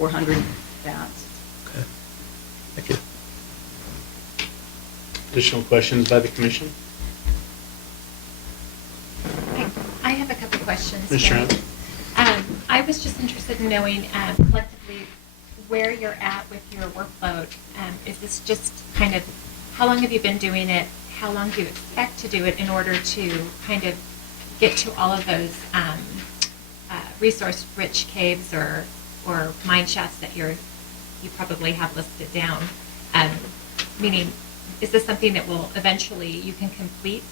400 bats. Okay. Thank you. Additional questions by the commission? I have a couple questions. Ms. Jerry. Sharon? I was just interested in knowing collectively where you're at with your workload. Is this just kind of, how long have you been doing it? How long do you expect to do it in order to kind of get to all of those resource-rich caves or mine shafts that you probably have listed down? Meaning, is this something that will eventually you can complete,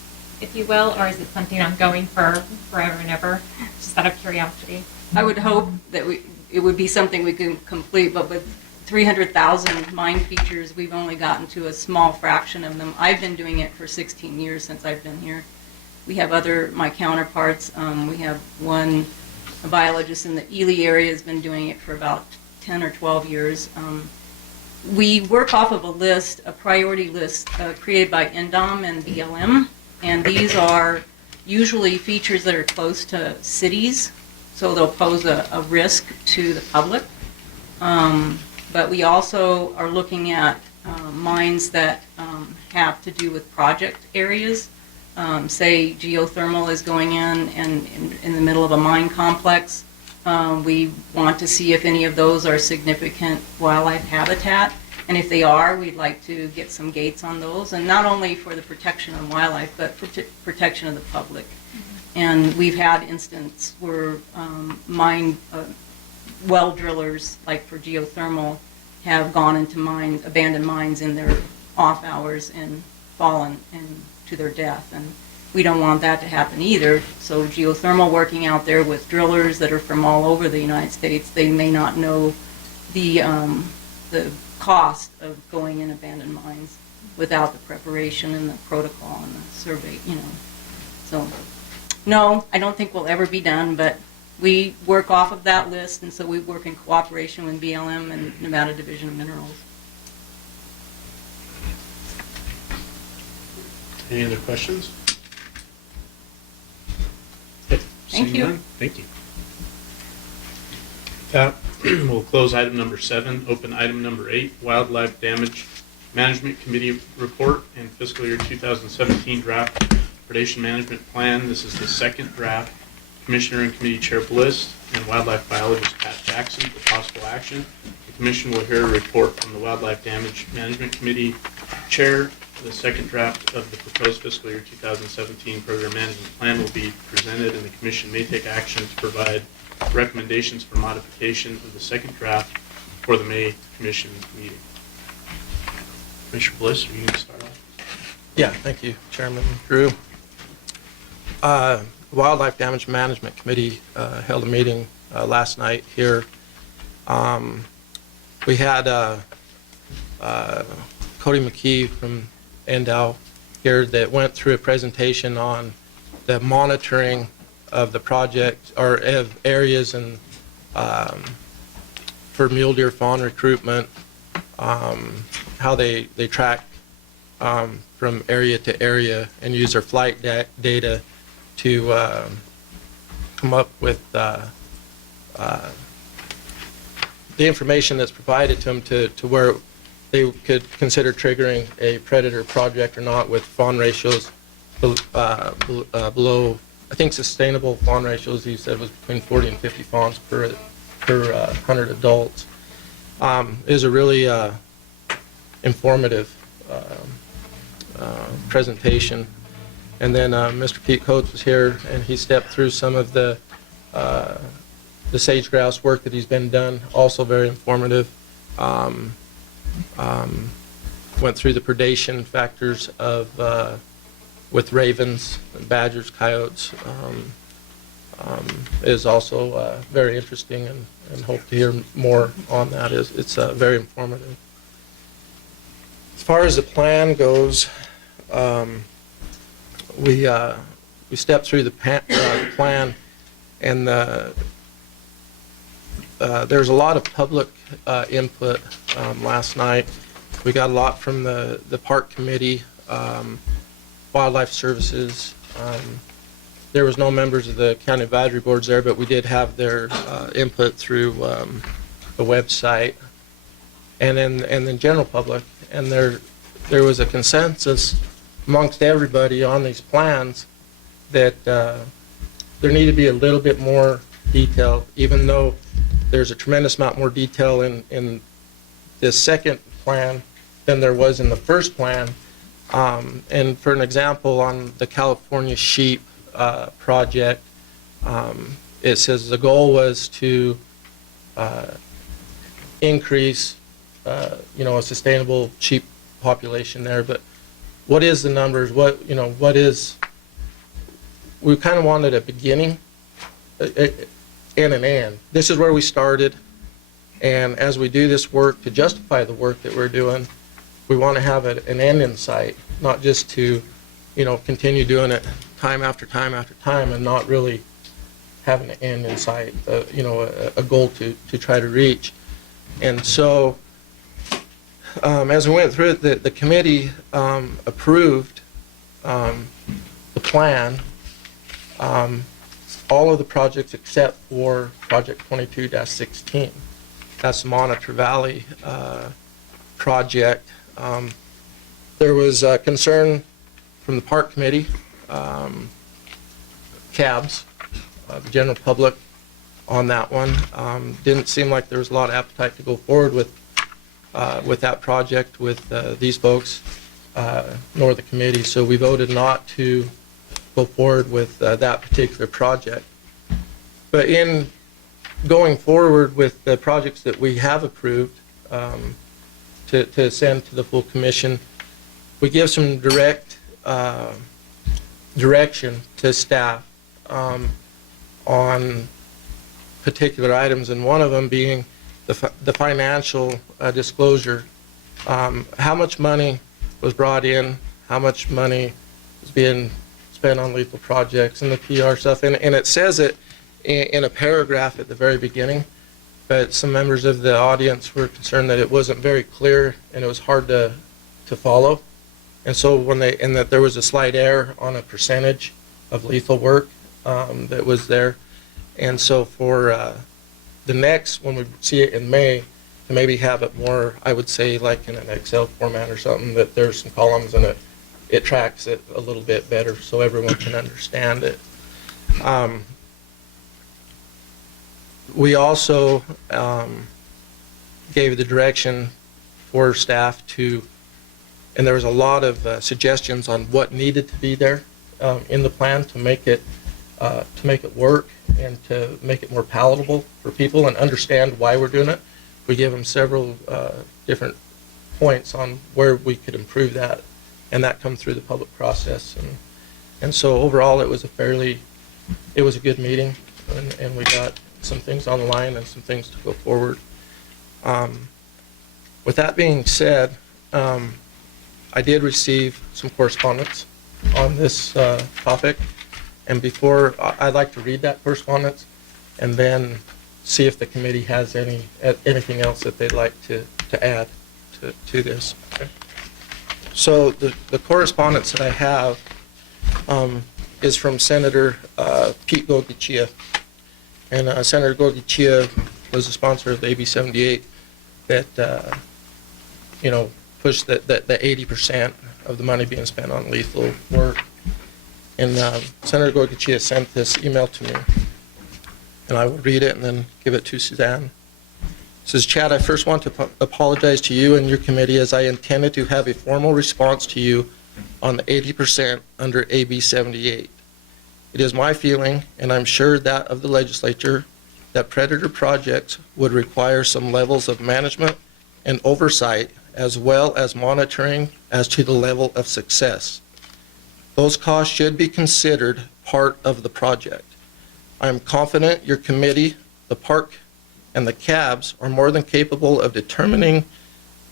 if you will, or is it something ongoing for forever and ever? Just out of curiosity. I would hope that it would be something we can complete, but with 300,000 mine features, we've only gotten to a small fraction of them. I've been doing it for 16 years since I've been here. We have my counterparts. We have a biologist in the Ely area has been doing it for about 10 or 12 years. We work off of a priority list created by NDOM and BLM, and these are usually features that are close to cities, so they'll pose a risk to the public. But we also are looking at mines that have to do with project areas. Say geothermal is going in and in the middle of a mine complex. We want to see if any of those are significant wildlife habitat. And if they are, we'd like to get some gates on those, and not only for the protection of wildlife, but for protection of the public. Mm-hmm. And we've had instances where well drillers, like for geothermal, have gone into abandoned mines in their off hours and fallen to their death. And we don't want that to happen either. So geothermal working out there with drillers that are from all over the United States, they may not know the cost of going in abandoned mines without the preparation and the protocol and the survey, So, no, I don't think we'll ever be done, but we work off of that list, and so we work in cooperation with BLM and Nevada Division of Minerals. Any other questions? Okay, Thank you. None, thank you. With that, we'll close item number 7, open item number 8, Wildlife Damage Management Committee Report and Fiscal Year 2017 Draft Predation Management Plan. This is the second draft. Commissioner and Committee Chair Bliss and Wildlife Biologist Pat Jackson for possible action. The Commission will hear a report from the Wildlife Damage Management Committee Chair. The second draft of the proposed fiscal year 2017 program management plan will be presented, and the Commission may take action to provide recommendations for modification of the second draft for the May Commission meeting. Commissioner Bliss, are you going to start off? Yeah, thank you, Chairman Drew. Wildlife Damage Management Committee held a meeting last night here. We had Cody McKee from NDOW here that went through a presentation on the monitoring of the project or of areas and for mule deer fawn recruitment, how they track from area to area and use their flight data to come up with the information that's provided to them to where they could consider triggering a predator project or not, with fawn ratios below, I think sustainable fawn ratios, he said, was between 40 and 50 fawns per 100 adults. It was a really informative presentation. And then Mr. Pete Coates was here, and he stepped through some of the sage grouse work that he's been done, also very informative. Went through the predation factors of with ravens, badgers, coyotes. Is also very interesting, and hope to hear more on that. It's very informative. As far as the plan goes, we stepped through the plan, and there's a lot of public input last night. We got a lot from the park committee, wildlife services. There was no members of the county advisory boards there, but we did have their input through the website, and then general public. And there was a consensus amongst everybody on these plans that there needed to be a little bit more detail, even though there's a tremendous amount more detail in this second plan than there was in the first plan. And for an example, on the California sheep project, it says the goal was to increase, a sustainable sheep population there. But what is the numbers? What is? We kind of wanted a beginning and an end. This is where we started, and as we do this work to justify the work that we're doing, we want to have an end in sight, not just to, continue doing it time after time after time and not really having an end in sight, a goal to try to reach. And so, as we went through it, the committee approved the plan, all of the projects except for Project 22-16. That's the Monitor Valley project. There was concern from the park committee, cabs, the general public on that one. Didn't seem like there was a lot of appetite to go forward with that project with these folks, nor the committee. So we voted not to go forward with that particular project. But in going forward with the projects that we have approved to send to the full commission, we give some direct direction to staff on particular items, and one of them being the financial disclosure. How much money was brought in, how much money is being spent on lethal projects and the PR stuff, and it says it in a paragraph at the very beginning, but some members of the audience were concerned that it wasn't very clear and it was hard to follow. And so that there was a slight error on a percentage of lethal work that was there. And so for the next, when we see it in May, to maybe have it more, I would say, like in an Excel format or something, that there's some columns and it tracks it a little bit better so everyone can understand it. We also gave the direction for staff to, and there was a lot of suggestions on what needed to be there in the plan to make it work and to make it more palatable for people and understand why we're doing it. We gave them several different points on where we could improve that, and that come through the public process. And so overall, it was a good meeting, and we got some things on the line and some things to go forward. With that being said, I did receive some correspondence on this topic, and before, I'd like to read that correspondence and then see if the committee has anything else that they'd like to add to this. Okay. So the correspondence that I have is from Senator Pete Gogichia. And Senator Gogichia was a sponsor of the AB 78 that, pushed the 80% of the money being spent on lethal work. And Senator Gogichia sent this email to me, and I will read it and then give it to Suzanne. It says, Chad, I first want to apologize to you and your committee, as I intended to have a formal response to you on the 80% under AB 78. It is my feeling, and I'm sure that of the legislature, that predator projects would require some levels of management and oversight, as well as monitoring as to the level of success. Those costs should be considered part of the project. I am confident your committee, the park, and the cabs are more than capable of determining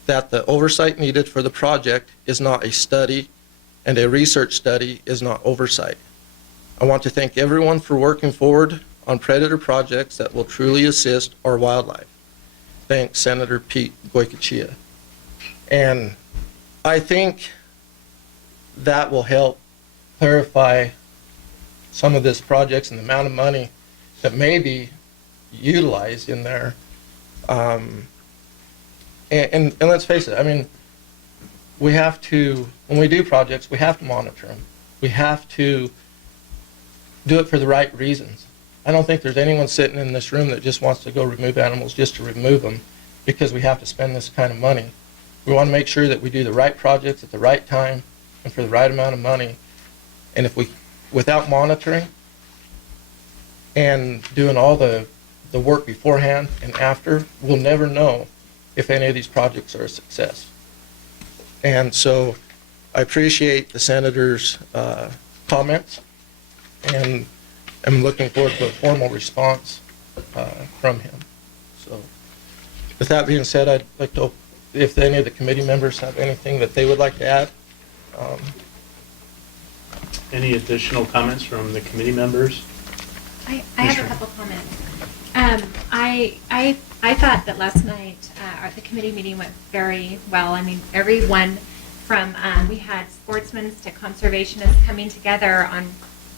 that the oversight needed for the project is not a study, and a research study is not oversight. I want to thank everyone for working forward on predator projects that will truly assist our wildlife. Thanks, Senator Pete Gogichia. And I think that will help clarify some of these projects and the amount of money that may be utilized in there And let's face it, I mean, we have to, when we do projects, we have to monitor them. We have to do it for the right reasons. I don't think there's anyone sitting in this room that just wants to go remove animals just to remove them because we have to spend this kind of money. We want to make sure that we do the right projects at the right time and for the right amount of money. And if we, without monitoring and doing all the work beforehand and after, we'll never know if any of these projects are a success. And so I appreciate the senator's comments, and I'm looking forward to a formal response from him. So with that being said, I'd like to, if any of the committee members have anything that they would like to add. Any additional comments from the committee members? I have a couple comments. I thought that last night the committee meeting went very well. I mean, everyone from we had sportsmen to conservationists coming together on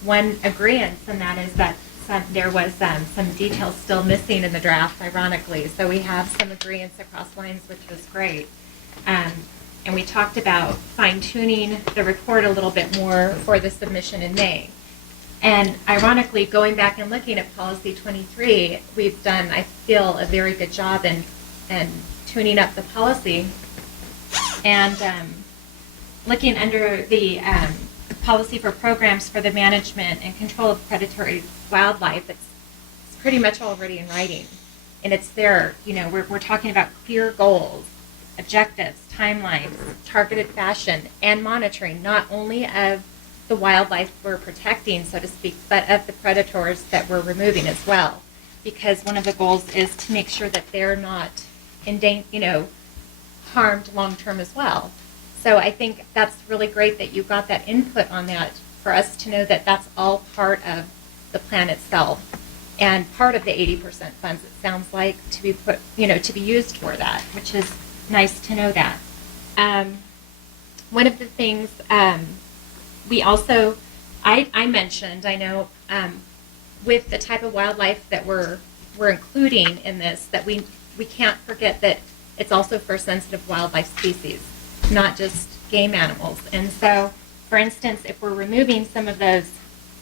one agreement, and that is that there was some details still missing in the draft, ironically. So we have some agreements across lines, which was great. And we talked about fine-tuning the report a little bit more for the submission in May. And ironically, going back and looking at Policy 23, we've done, I feel, a very good job in tuning up the policy. And looking under the policy for programs for the management and control of predatory wildlife, it's pretty much already in writing. And it's there, you know, we're talking about clear goals, objectives, timelines, targeted fashion, and monitoring, not only of the wildlife we're protecting, so to speak, but of the predators that we're removing as well. Because one of the goals is to make sure that they're not harmed long-term as well. So I think that's really great that you got that input on that for us to know that that's all part of the plan itself and part of the 80% funds, it sounds like, to be put, to be used for that, which is nice to know that. One of the things we also, I mentioned, I know, with the type of wildlife that we're including in this, that we can't forget that it's also for sensitive wildlife species, not just game animals. And so, for instance, if we're removing some of those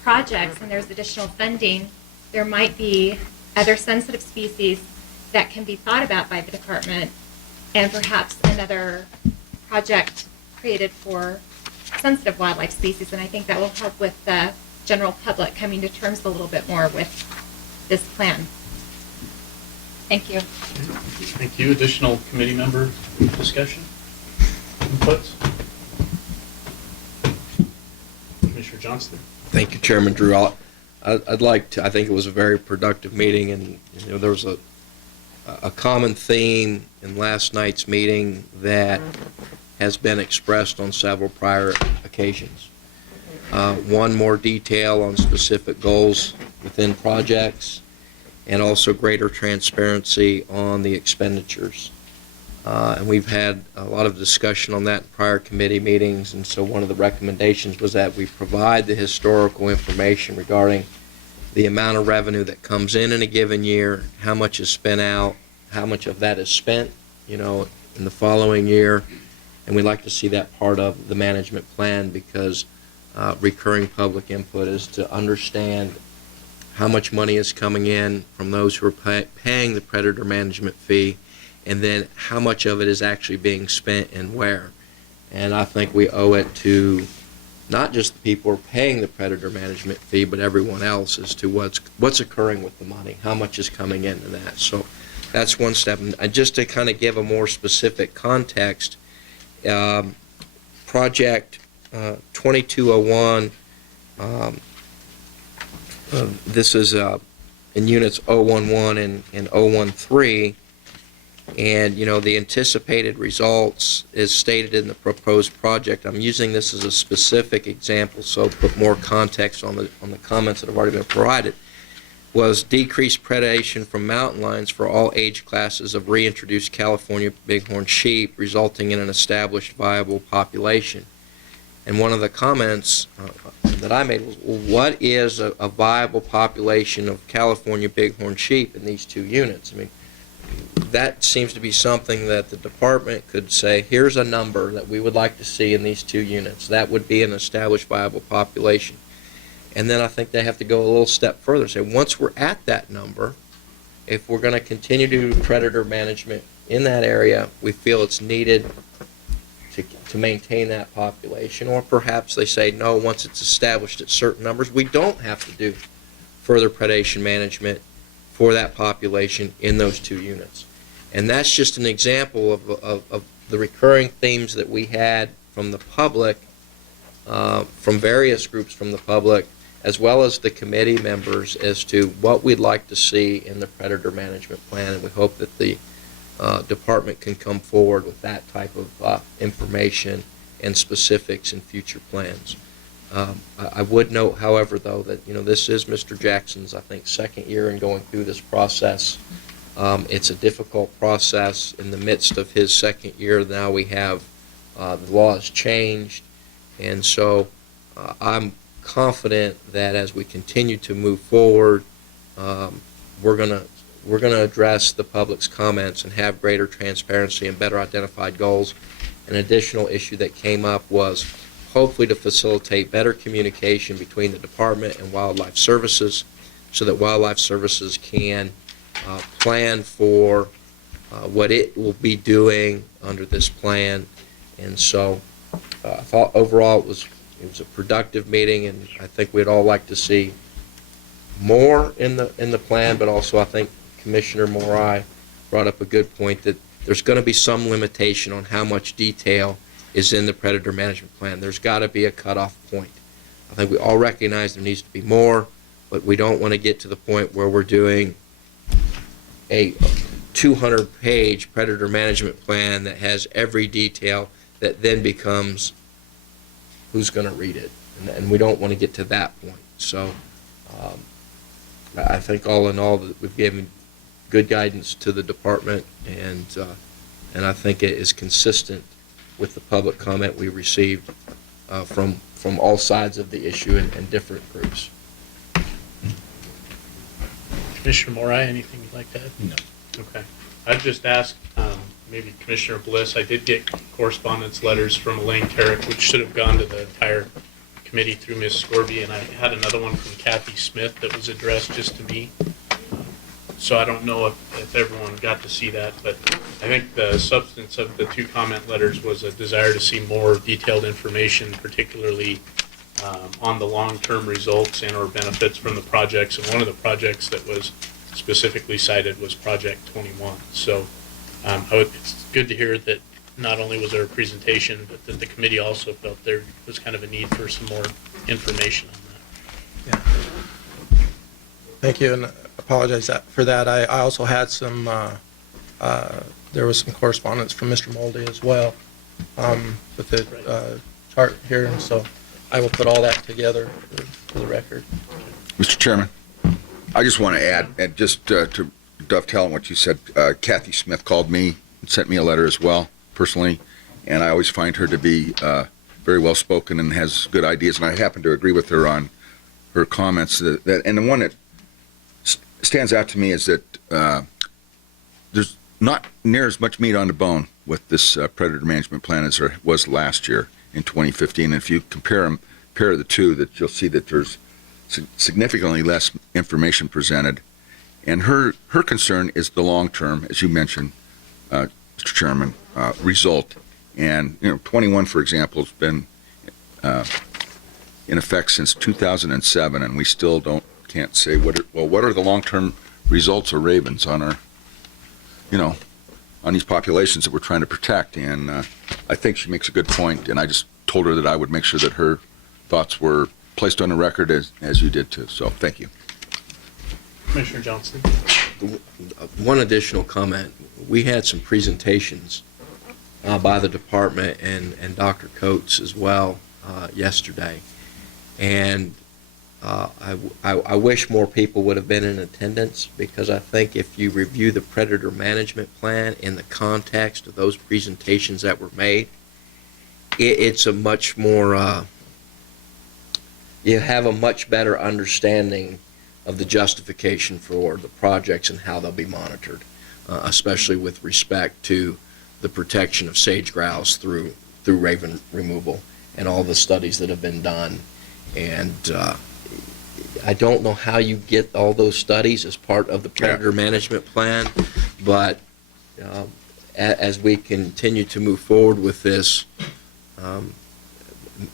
projects and there's additional funding, there might be other sensitive species that can be thought about by the department, and perhaps another project created for sensitive wildlife species. And I think that will help with the general public coming to terms a little bit more with this plan. Thank you. Thank you. Additional committee member discussion? Inputs? Commissioner Johnston? Thank you, Chairman Drew. I'd like to, I think it was a very productive meeting, and there was a common theme in last night's meeting that has been expressed on several prior occasions. One, more detail on specific goals within projects, and also greater transparency on the expenditures. And we've had a lot of discussion on that in prior committee meetings, and so one of the recommendations was that we provide the historical information regarding the amount of revenue that comes in a given year, how much is spent out, how much of that is spent, in the following year. And we'd like to see that part of the management plan, because recurring public input is to understand how much money is coming in from those who are paying the predator management fee, and then how much of it is actually being spent and where. And I think we owe it to not just the people who are paying the predator management fee, but everyone else as to what's occurring with the money, how much is coming into that. So that's one step. And just to kind of give a more specific context, Project 2201, this is in units 011 and 013, and the anticipated results is stated in the proposed project. I'm using this as a specific example, so put more context on the comments that have already been provided. Was decreased predation from mountain lions for all age classes of reintroduced California bighorn sheep, resulting in an established viable population. And one of the comments that I made was, well, what is a viable population of California bighorn sheep in these two units? I mean, that seems to be something that the department could say, here's a number that we would like to see in these 2 units. That would be an established viable population. And then I think they have to go a little step further, say, once we're at that number, if we're going to continue to do predator management in that area, we feel it's needed to maintain that population. Or perhaps they say, no, once it's established at certain numbers, we don't have to do further predation management for that population in those 2 units. And that's just an example of the recurring themes that we had from the public, from various groups from the public, as well as the committee members, as to what we'd like to see in the predator management plan. And we hope that the department can come forward with that type of information and specifics in future plans. I would note, however, though, that this is Mr. Jackson's, I think, 2nd year in going through this process. It's a difficult process. In the midst of his 2nd year, now we have the law has changed, and so I'm confident that as we continue to move forward, we're gonna address the public's comments and have greater transparency and better identified goals. An additional issue that came up was hopefully to facilitate better communication between the department and Wildlife Services, so that Wildlife Services can plan for what it will be doing under this plan. And so I thought overall it was a productive meeting, and I think we'd all like to see more in the plan, but also I think Commissioner Morai brought up a good point that there's going to be some limitation on how much detail is in the predator management plan. There's got to be a cutoff point. I think we all recognize there needs to be more, but we don't want to get to the point where we're doing a 200-page predator management plan that has every detail that then becomes who's going to read it, and we don't want to get to that point. So I think all in all that we've given good guidance to the department, and I think it is consistent with the public comment we received from all sides of the issue and different groups. Commissioner Morai, anything you'd like to add? No. Okay. I'd just ask maybe Commissioner Bliss, I did get correspondence letters from Elaine Carrick, which should have gone to the entire committee through Ms. Scorby, and I had another one from Kathy Smith that was addressed just to me. So I don't know if everyone got to see that, but I think the substance of the 2 comment letters was a desire to see more detailed information, particularly on the long-term results and or benefits from the projects. And one of the projects that was specifically cited was Project 21. So it's good to hear that not only was there a presentation, but that the committee also felt there was kind of a need for some more information on that. Yeah. Thank you, and apologize for that. I also had some, there was some correspondence from Mr. Moldy as well with the chart here, and so I will put all that together for the record. Mr. Chairman, I just want to add, and just to dovetail on what you said, Kathy Smith called me and sent me a letter as well, personally, and I always find her to be very well spoken and has good ideas, and I happen to agree with her on her comments. And the one that stands out to me is that there's not near as much meat on the bone with this predator management plan as there was last year in 2015. And if you compare the two, that you'll see that there's significantly less information presented. And her concern is the long term, as you mentioned, Mr. Chairman, result. And 21, for example, has been in effect since 2007, and we still can't say what are the long-term results or ravens on our, on these populations that we're trying to protect. And I think she makes a good point, and I just told her that I would make sure that her thoughts were placed on the record as you did too. So thank you. Commissioner Johnson. One additional comment. We had some presentations by the department and Dr. Coates as well yesterday. And I wish more people would have been in attendance, because I think if you review the predator management plan in the context of those presentations that were made, it's a much more, you have a much better understanding of the justification for the projects and how they'll be monitored. especially with respect to the protection of sage grouse through raven removal and all the studies that have been done. And I don't know how you get all those studies as part of the predator management plan, but as we continue to move forward with this,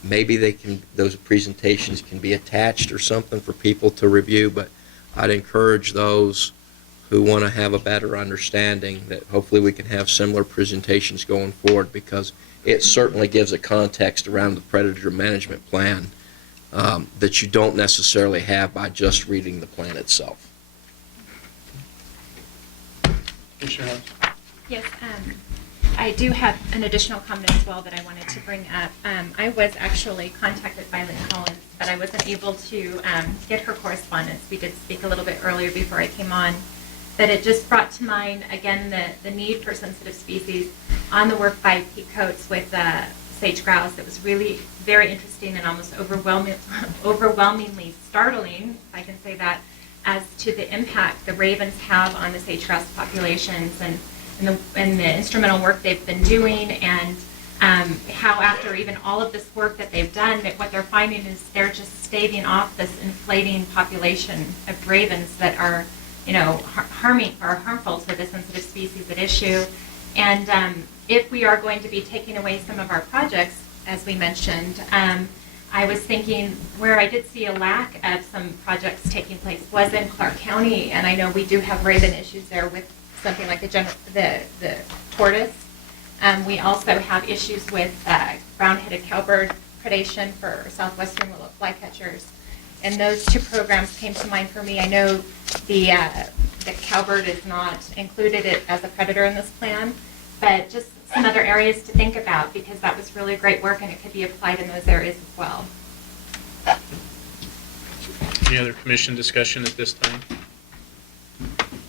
maybe those presentations can be attached or something for people to review, but I'd encourage those who want to have a better understanding that hopefully we can have similar presentations going forward, because it certainly gives a context around the predator management plan that you don't necessarily have by just reading the plan itself. Commissioner House? Yes, I do have an additional comment as well that I wanted to bring up. I was actually contacted by Lynn Collins, but I wasn't able to get her correspondence. We did speak a little bit earlier before I came on, but it just brought to mind, again, the need for sensitive species on the work by Pete Coates with sage grouse. It was really very interesting and almost overwhelmingly startling, if I can say that, as to the impact the ravens have on the sage grouse populations and the instrumental work they've been doing, and how after even all of this work that they've done, that what they're finding is they're just staving off this inflating population of ravens that are, harming or harmful to the sensitive species at issue. And if we are going to be taking away some of our projects, as we mentioned, I was thinking where I did see a lack of some projects taking place was in Clark County, and I know we do have raven issues there with something like the tortoise. We also have issues with brown-headed cowbird predation for southwestern willow flycatchers. And those two programs came to mind for me. I know the cowbird is not included as a predator in this plan, but just some other areas to think about, because that was really great work and it could be applied in those areas as well. Any other commission discussion at this time?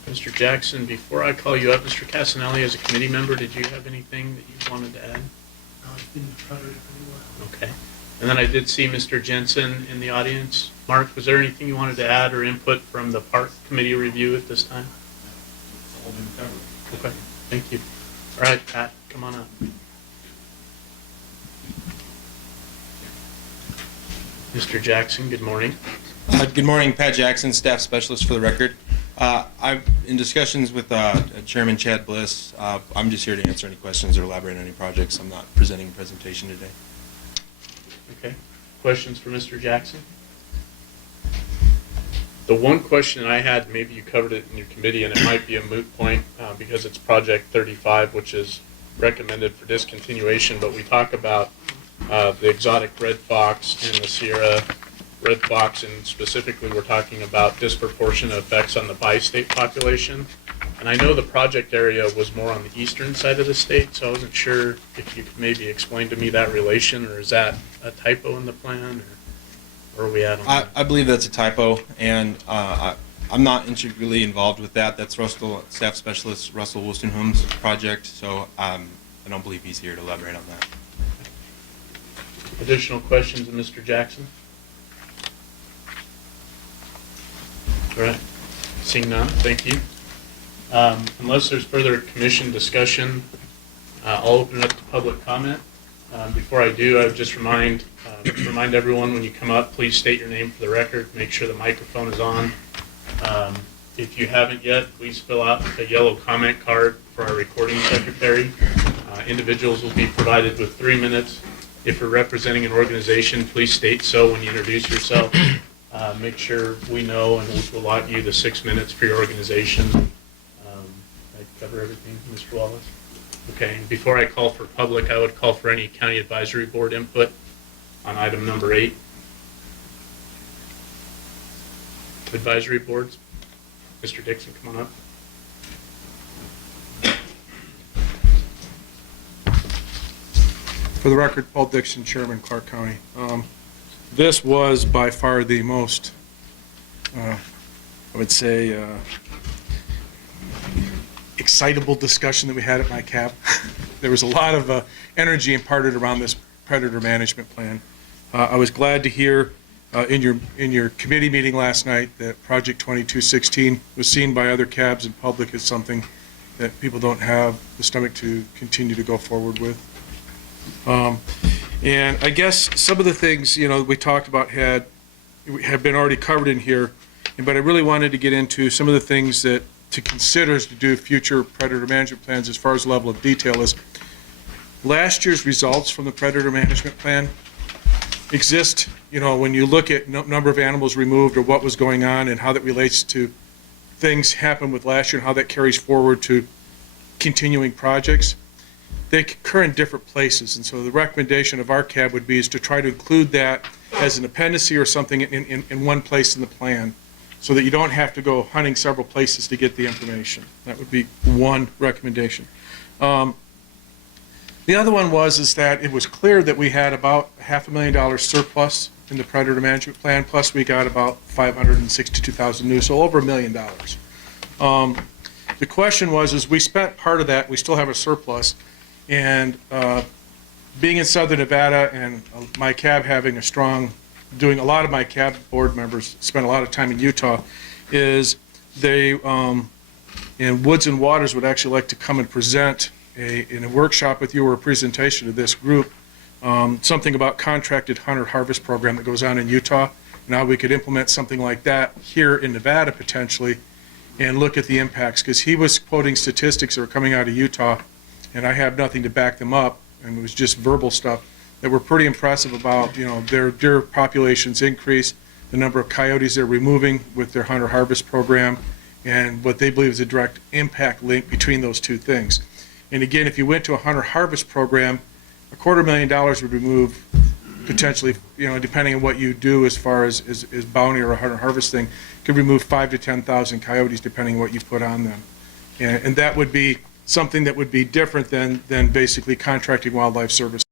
Mr. Jackson, before I call you up, Mr. Casanelli, as a committee member, did you have anything that you wanted to add? No, it's been covered pretty well. Okay. And then I did see Mr. Jensen in the audience. Mark, was there anything you wanted to add or input from the park committee review at this time? It's all been covered. Okay, thank you. All right, Pat, come on up. Mr. Jackson, good morning. Good morning, Pat Jackson, staff specialist for the record. I'm in discussions with Chairman Chad Bliss. I'm just here to answer any questions or elaborate on any projects. I'm not presenting a presentation today. Okay, questions for Mr. Jackson? The one question I had, maybe you covered it in your committee, and it might be a moot point because it's Project 35, which is recommended for discontinuation, but we talk about the exotic red fox and the Sierra red fox, and specifically we're talking about disproportionate effects on the bi-state population. And I know the project area was more on the eastern side of the state, so I wasn't sure if you could maybe explain to me that relation, or is that a typo in the plan, or where are we at on that? I believe that's a typo, and I'm not integrally involved with that. That's staff specialist Russell Wolstenholme's project, so I don't believe he's here to elaborate on that. Additional questions of Mr. Jackson? All right, seeing none, thank you. Unless there's further commission discussion, I'll open it up to public comment. Before I do, I would just remind everyone when you come up, please state your name for the record, make sure the microphone is on. If you haven't yet, please fill out a yellow comment card for our recording secretary. Individuals will be provided with 3 minutes. If you're representing an organization, please state so when you introduce yourself. Make sure we know, and we'll allot you the 6 minutes for your organization. I cover everything, Mr. Wallace? Okay, and before I call for public, I would call for any county advisory board input on item number 8. Advisory boards, Mr. Dixon, come on up. For the record, Paul Dixon, Chairman, Clark County. This was by far the most, I would say, excitable discussion that we had at my CAB. There was a lot of energy imparted around this predator management plan. I was glad to hear in your committee meeting last night that Project 2216 was seen by other CABs and public as something that people don't have the stomach to continue to go forward with. And I guess some of the things, we talked about have been already covered in here, but I really wanted to get into some of the things that to consider as to do future predator management plans as far as level of detail is. Last year's results from the predator management plan exist, when you look at number of animals removed or what was going on and how that relates to things happened with last year and how that carries forward to continuing projects. They occur in different places, and so the recommendation of our CAB would be is to try to include that as an appendice or something in one place in the plan, so that you don't have to go hunting several places to get the information. That would be one recommendation. The other one is that it was clear that we had about $500,000 surplus in the predator management plan, plus we got about 562,000 new, so over $1 million. The question is we spent part of that, we still have a surplus, and being in Southern Nevada and my CAB having doing a lot of my CAB board members spent a lot of time in Utah, is they, and Woods and Waters would actually like to come and present in a workshop with you or a presentation to this group, something about contracted hunter harvest program that goes on in Utah, and how we could implement something like that here in Nevada potentially, and look at the impacts, because he was quoting statistics that were coming out of Utah, and I have nothing to back them up, and it was just verbal stuff that were pretty impressive about, their deer populations increase, the number of coyotes they're removing with their hunter harvest program, and what they believe is a direct impact link between those two things. And again, if you went to a hunter harvest program, $250,000 would remove potentially, depending on what you do as far as bounty or a hunter harvest thing, could remove 5,000 to 10,000 coyotes depending on what you put on them. And that would be something that would be different than basically contracting wildlife service.